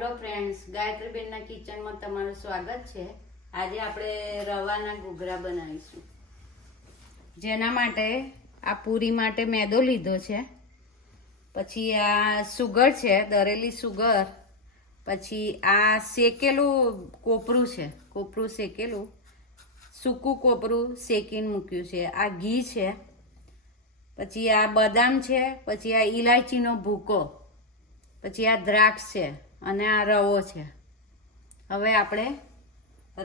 Hello friends, Gayatri Ben ना kitchen में तमाરું स्वागत છે। આજે આપણે રવાના ઘૂઘરા બનાવીશું। જેના માટે આ પૂરી માટે મેદો લીધો છે, પછી આ સુગર છે, દરેલી સુગર, પછી આ શેકેલું કોપરું છે, કોપરું શેકેલું, સૂકું કોપરું શેકીને મૂક્યું છે, આ ઘી છે, પછી આ બદામ છે, પછી આ ઇલાયચીનો ભૂકો, પછી આ દ્રાક્ષ છે અને આ રવો છે। હવે આપણે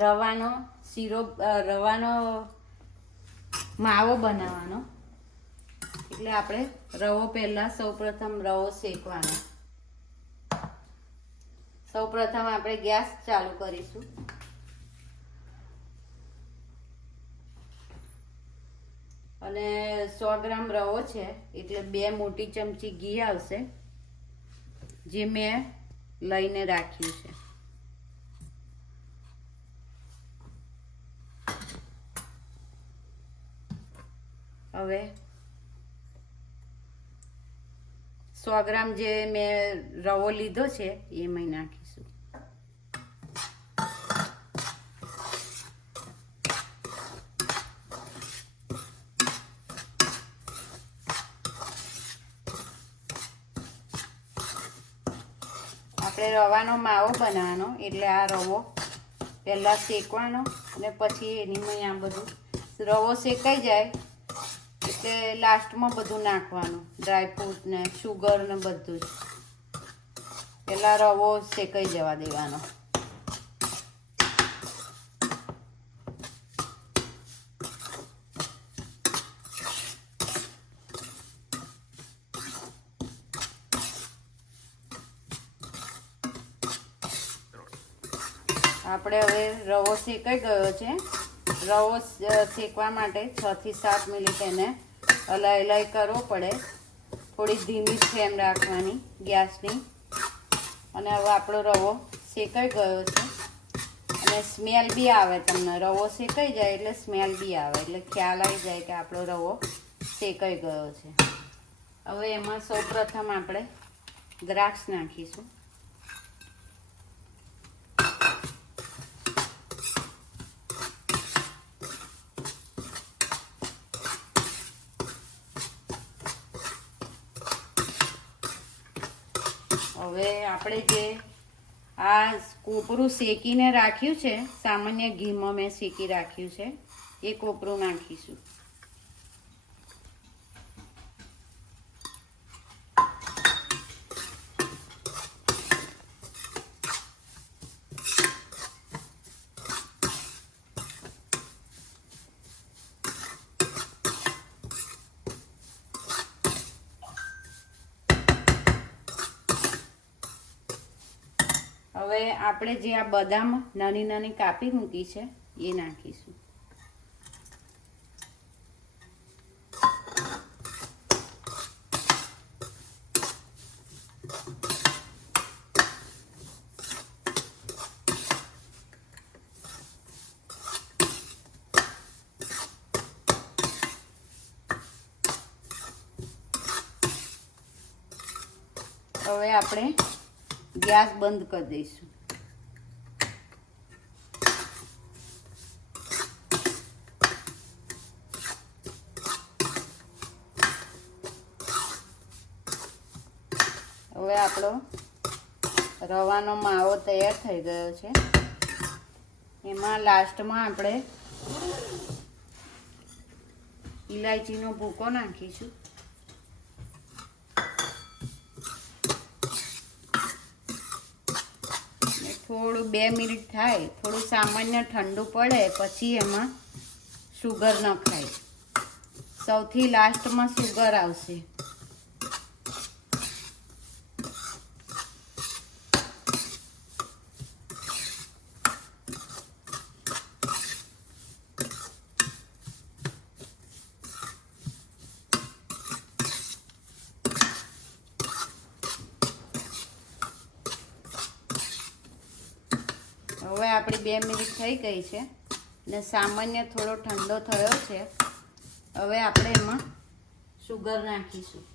રવાનો શીરો રવાનો માવો બનાવવાનો, એટલે આપણે રવો પહેલા સૌપ્રથમ રવો શેકવાનો। સૌપ્રથમ આપણે ગેસ ચાલુ કરીશું અને 100 ગ્રામ રવો છે એટલે 2 મોટી ચમચી ઘી આવશે, જે મેં લઈને રાખ્યું છે। હવે 100 ગ્રામ જે મેં રવો લીધો છે એ મેં નાખીશું। આપણે રવાનો માવો બનાવવાનો, એટલે આ રવો પહેલાં શેકવાનો અને પછી એની આ બધું રવો શેકાઈ જાય એટલે લાસ્ટમાં બધું નાખવાનું, ડ્રાયફ્રૂટ ને શુગર ને બધું જ। પહેલાં રવો શેકાઈ જવા દેવાનો। આપણે હવે રવો શેકાઈ ગયો છે। રવો શેકવા માટે 6 થી 7 મિનિટ એને હલાઈ કરવો પડે, થોડી ધીમી ફ્લેમ રાખવાની ગેસની। અને હવે આપણો રવો શેકાઈ ગયો છે અને સ્મેલ બી આવે, તમને રવો શેકાઈ જાય એટલે સ્મેલ બી આવે, એટલે ખ્યાલ આવી જાય કે આપણો રવો શેકાઈ ગયો છે। હવે એમાં સૌપ્રથમ આપણે દ્રાક્ષ નાખીશું। હવે આપણે જે આ કોપરું શેકીને રાખ્યું છે, સામાન્ય ઘીમાં મેં શેકી રાખ્યું છે, એ કોપરું નાખીશું। હવે આપણે જે આ બદામ નાની નાની કાપી મૂકી છે એ નાખીશું। હવે આપણે ગેસ બંધ કરી દઈશું। હવે આપણો રવાનો માવો તૈયાર થઈ ગયો છે। એમાં લાસ્ટમાં આપણે ઇલાયચીનો ભૂકો નાખીશું। થોડું 2 મિનિટ થાય, થોડું સામાન્ય ઠંડુ પડે પછી એમાં સુગર નખાય, સૌથી લાસ્ટમાં સુગર આવશે। હવે આપણી 2 મિનિટ થઈ ગઈ છે ને સામાન્ય થોડો ઠંડો થયો છે। હવે આપણે એમાં સુગર નાખીશું।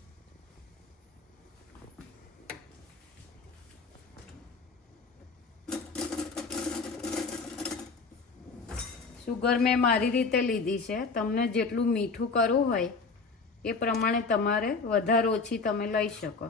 સુગર મેં મારી રીતે લીધી છે. તમને જેટલું મીઠું કરવું હોય એ પ્રમાણે તમારે વધારે ઓછી તમે લઈ શકો.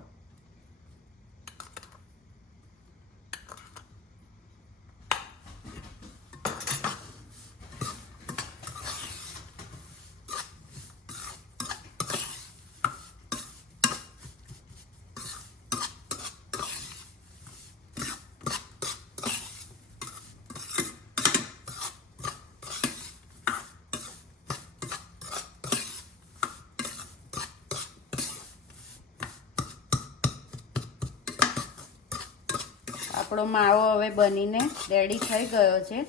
આપણો માવો હવે બનીને રેડી થઈ ગયો છે.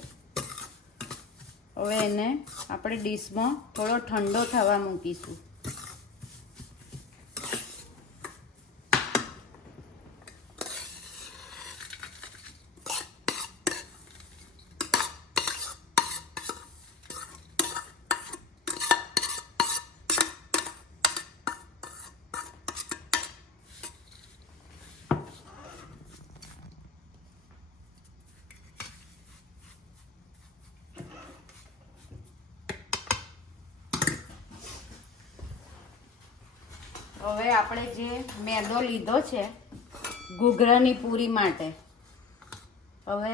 હવે એને આપણે ડીશમાં થોડો ઠંડો થવા મૂકીશું. હવે આપણે જે મેદો લીધો છે ઘૂઘરાની પૂરી માટે, હવે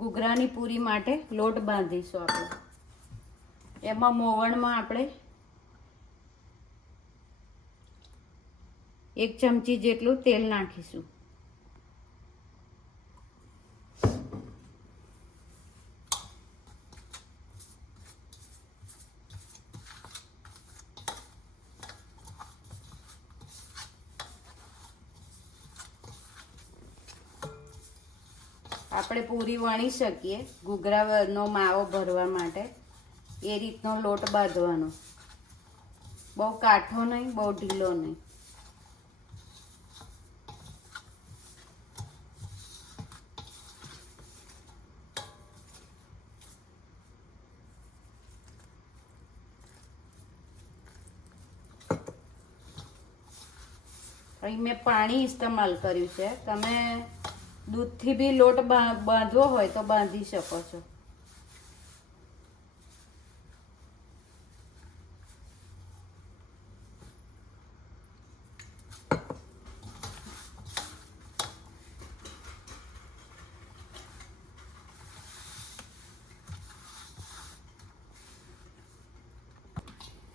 ઘૂઘરાની પૂરી માટે લોટ બાંધીશું. આપણે એમાં મોવણમાં આપણે 1 ચમચી જેટલું તેલ નાખીશું. આપણે પૂરી વણી શકીએ ઘૂઘરાનો માવો ભરવા માટે એ રીતનો લોટ બાંધવાનો. બહુ કાઠો નહીં, બહુ ઢીલો નહીં. અહીં મેં પાણી ઇસ્તેમાલ કર્યું છે. તમે દૂધથી બી લોટ બાંધવો હોય તો બાંધી શકો છો.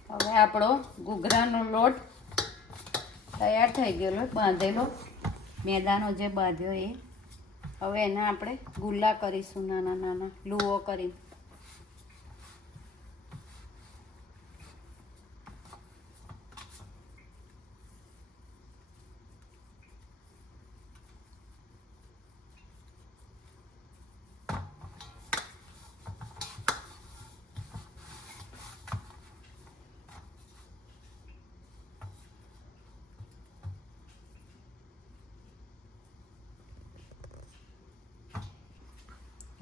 હવે આપણો ઘૂઘરાનો લોટ તૈયાર થઈ ગયેલો, બાંધેલો મેદાનો જે બાંધ્યો એ. હવે એના આપણે ગુલ્લા કરીશું, નાના નાના લુઓ કરી.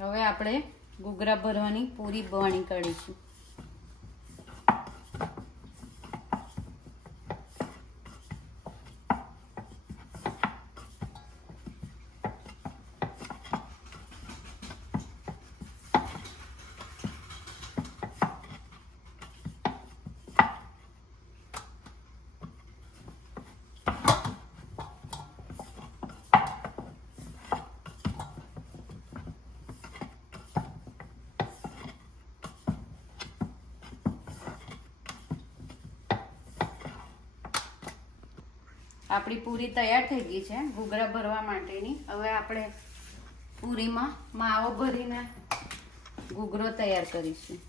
હવે આપણે ઘૂઘરા ભરવાની પૂરી વણી કાઢીશું. આપણી પૂરી તૈયાર થઈ ગઈ છે ઘૂઘરા ભરવા માટેની. હવે આપણે પૂરીમાં માવો ભરીને ઘૂઘરો તૈયાર કરીશું.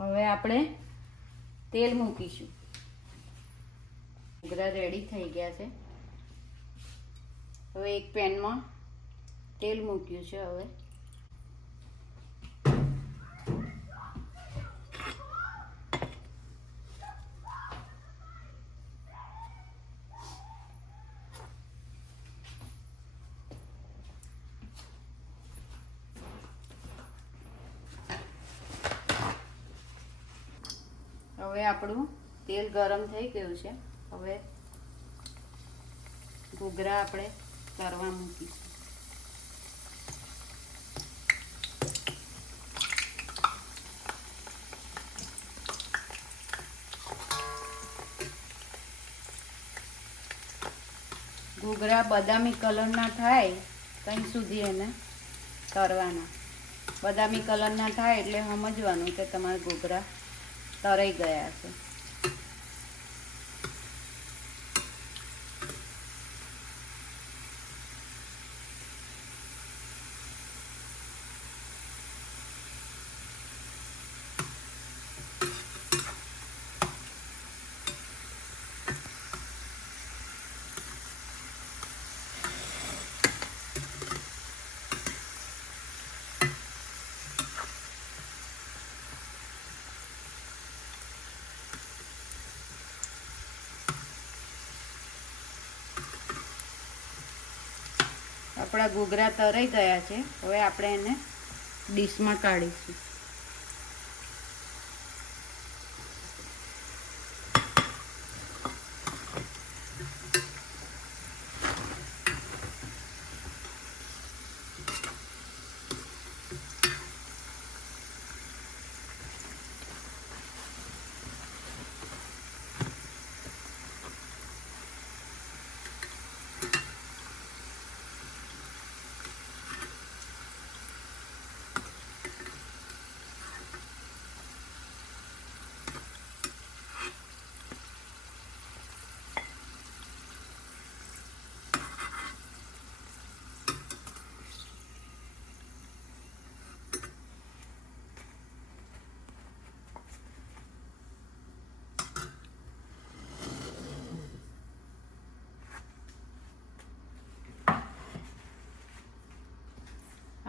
હવે આપણે તેલ મૂકીશું. ઘૂઘરા રેડી થઈ ગયા છે. હવે એક પેનમાં તેલ મૂક્યું છે. હવે આપણું તેલ ગરમ થઈ ગયું છે. હવે ઘૂઘરા આપણે તળવા મૂકીશું. ઘૂઘરા બદામી કલરના થાય ત્યાં સુધી એને તળવાના. બદામી કલરના થાય એટલે સમજવાનું કે તમારા ઘૂઘરા તરાઈ ગયા છે. આપણા ઘૂઘરા તરાઈ ગયા છે. હવે આપણે એને ડીશમાં કાઢીશું.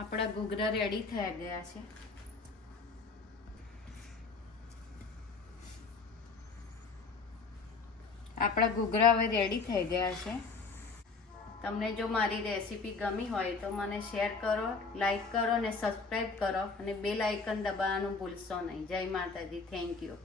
આપણા ઘૂઘરા રેડી થઈ ગયા છે. આપણા ઘૂઘરા હવે રેડી થઈ ગયા છે. તમને જો મારી રેસીપી ગમી હોય તો મને શેર કરો, લાઈક કરો અને સબસ્ક્રાઈબ કરો અને બેલ આઇકન દબાવવાનું ભૂલશો નહીં. જય માતાજી. Thank you.